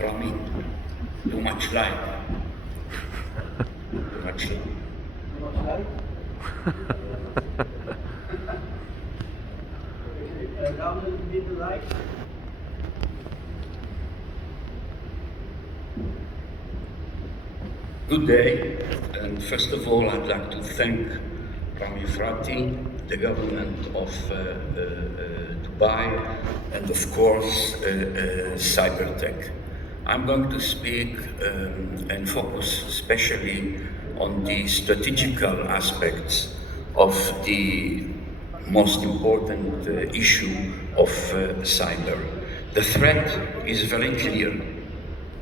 Rami, too much light. Too much light. Good day, and first of all, I'd like to thank Rami Frati, the government of Dubai, and of course, Cybertech. I'm going to speak and focus especially on the strategical aspects of the most important issue of cyber. The threat is very clear.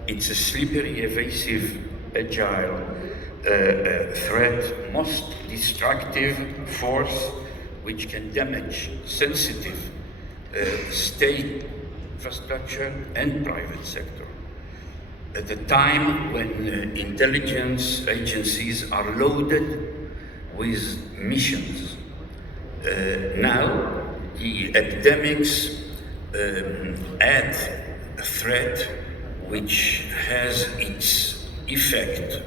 It's a slippery, evasive, agile threat, most destructive force which can damage sensitive state infrastructure and private sector. At a time when intelligence agencies are loaded with missions. Now, the epidemics add a threat which has its effect,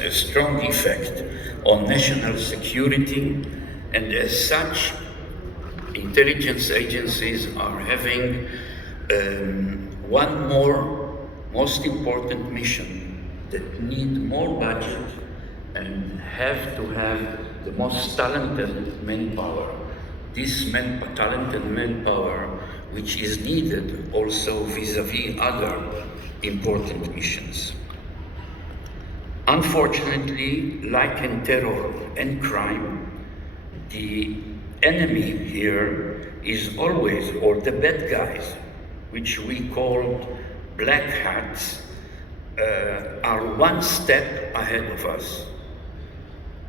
a strong effect on national security, and as such, intelligence agencies are having one more most important mission that need more budget and have to have the most talented manpower. This talented manpower which is needed also vis-à-vis other important missions. Unfortunately, like in terror and crime, the enemy here is always, or the bad guys, which we call black hats, are one step ahead of us.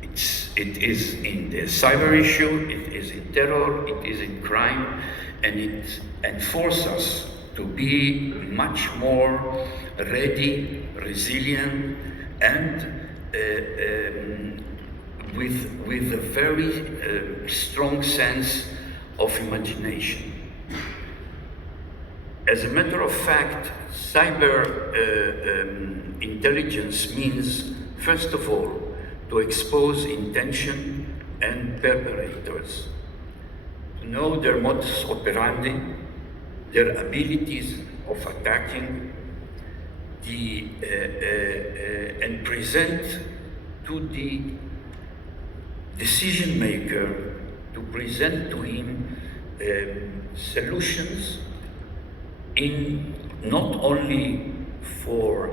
It is in the cyber issue, it is in terror, it is in crime, and it forces us to be much more ready, resilient, and with a very strong sense of imagination. As a matter of fact, cyber intelligence means, first of all, to expose intention and perpetrators, to know their modus operandi, their abilities of attacking, and present to the decision maker, to present to him solutions in not only for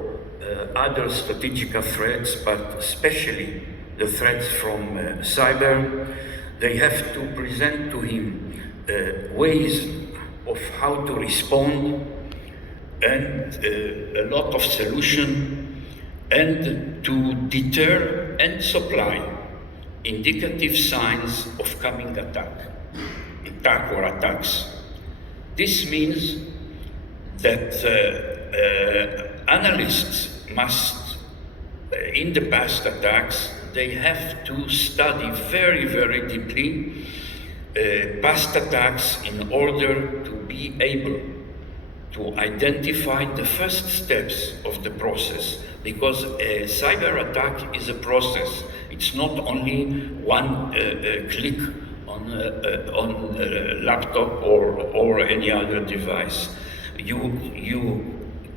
other strategic threats, but especially the threats from cyber. They have to present to him ways of how to respond and a lot of solution, and to deter and supply indicative signs of coming attack or attacks. This means that analysts must, in the past attacks, they have to study very, very deeply past attacks in order to be able to identify the first steps of the process, because a cyber attack is a process. It's not only one click on a laptop or any other device. You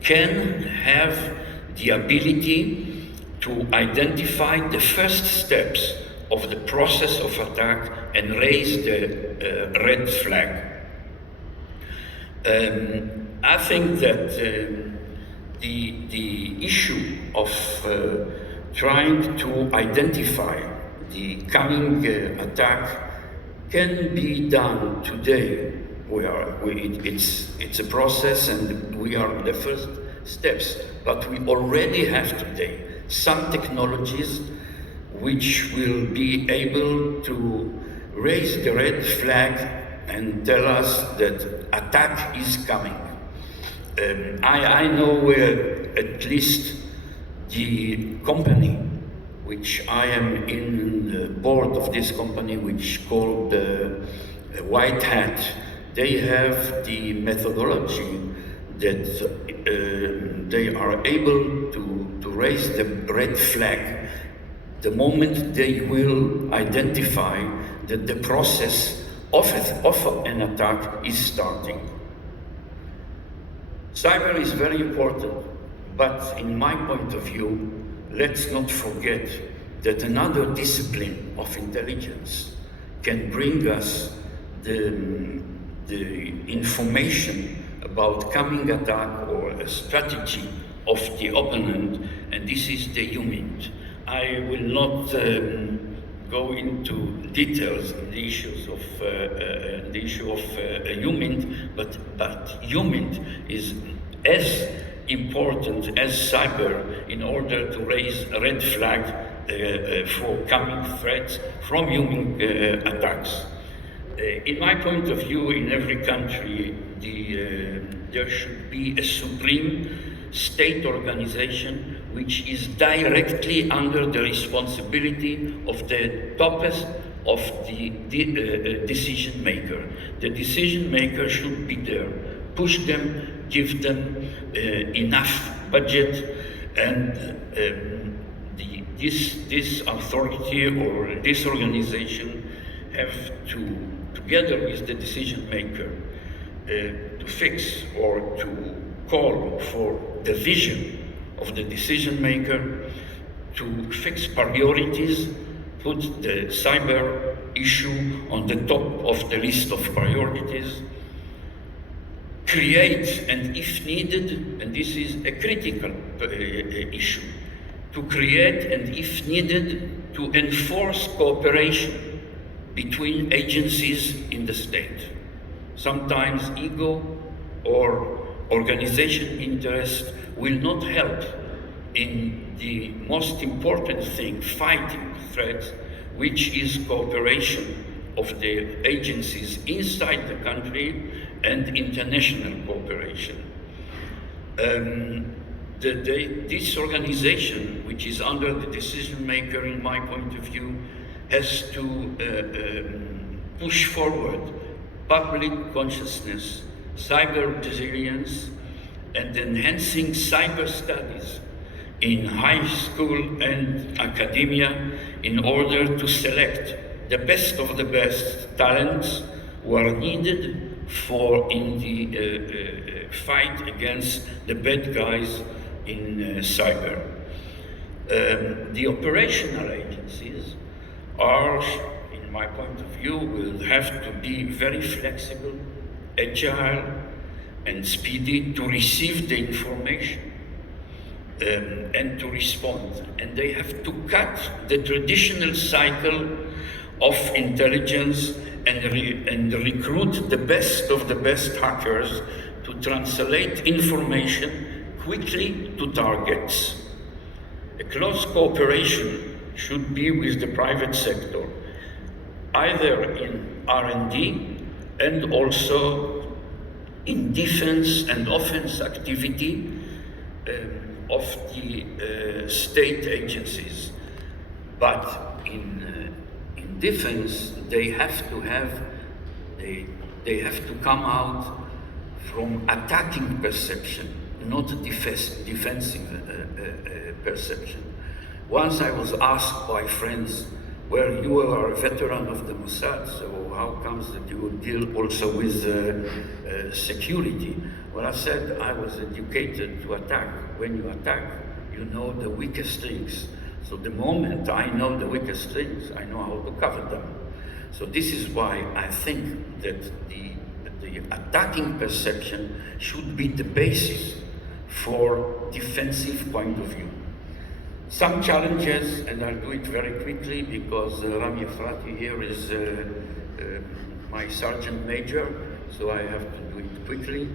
can have the ability to identify the first steps of the process of attack and raise the red flag. I think that the issue of trying to identify the coming attack can be done today. It's a process, and we are the first steps, but we already have today some technologies which will be able to raise the red flag and tell us that attack is coming. I know at least the company which I am in the board of, this company which called White Hat. They have the methodology that they are able to raise the red flag the moment they will identify that the process of an attack is starting. Cyber is very important, but in my point of view, let's not forget that another discipline of intelligence can bring us the information about coming attack or a strategy of the opponent, and this is the human. I will not go into details on the issues of the issue of human, but human is as important as cyber in order to raise a red flag for coming threats from human attacks. In my point of view, in every country, there should be a supreme state organization which is directly under the responsibility of the toppest of the decision maker. The decision maker should be there, push them, give them enough budget, and this authority or this organization have to, together with the decision maker, to fix or to call for the vision of the decision maker, to fix priorities, put the cyber issue on the top of the list of priorities, create, and if needed, and this is a critical issue, to create and if needed, to enforce cooperation between agencies in the state. Sometimes ego or organization interest will not help in the most important thing, fighting threats, which is cooperation of the agencies inside the country and international cooperation. This organization, which is under the decision maker, in my point of view, has to push forward public consciousness, cyber resilience, and enhancing cyber studies in high school and academia in order to select the best of the best talents who are needed in the fight against the bad guys in cyber. The operational agencies are, in my point of view, will have to be very flexible, agile, and speedy to receive the information and to respond. And they have to cut the traditional cycle of intelligence and recruit the best of the best hackers to translate information quickly to targets. A close cooperation should be with the private sector, either in R&D and also in defense and offense activity of the state agencies. But in defense, they have to come out from attacking perception, not defensive perception. Once I was asked by friends, well, you are a veteran of the Mossad, so how comes that you deal also with security? Well, I said I was educated to attack. When you attack, you know the weakest links. So the moment I know the weakest links, I know how to cover them. So this is why I think that the attacking perception should be the basis for defensive point of view. Some challenges, and I'll do it very quickly because Rami Efrati here is my sergeant major, so I have to do it quickly.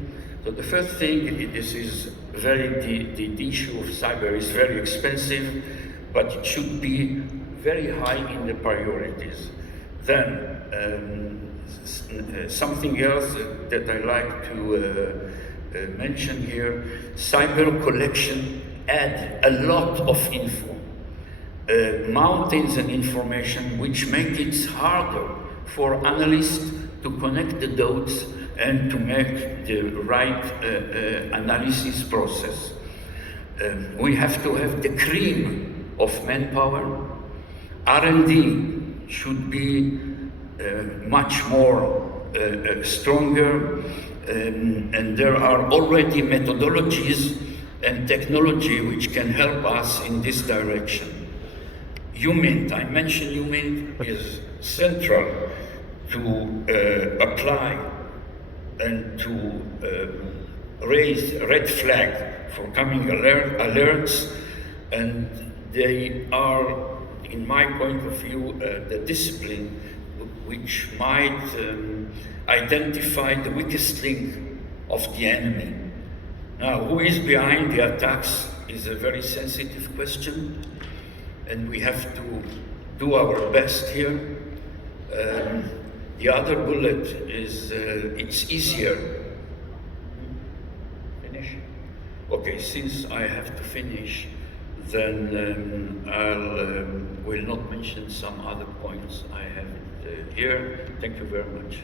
So the first thing, this is the issue of cyber is very expensive, but it should be very high in the priorities. Then something else that I like to mention here, cyber collection add a lot of info, mountains and information, which make it harder for analysts to connect the dots and to make the right analysis process. We have to have the cream of manpower. R&D should be much more stronger, and there are already methodologies and technology which can help us in this direction. UMINT, I mentioned UMINT is central to apply and to raise red flag for coming alerts, and they are, in my point of view, the discipline which might identify the weakest link of the enemy. Now, who is behind the attacks is a very sensitive question, and we have to do our best here. The other bullet is it's easier. Finish? Okay, since I have to finish, then I will not mention some other points I have here. Thank you very much.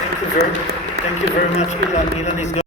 Thank you very much, Ilan. Ilan is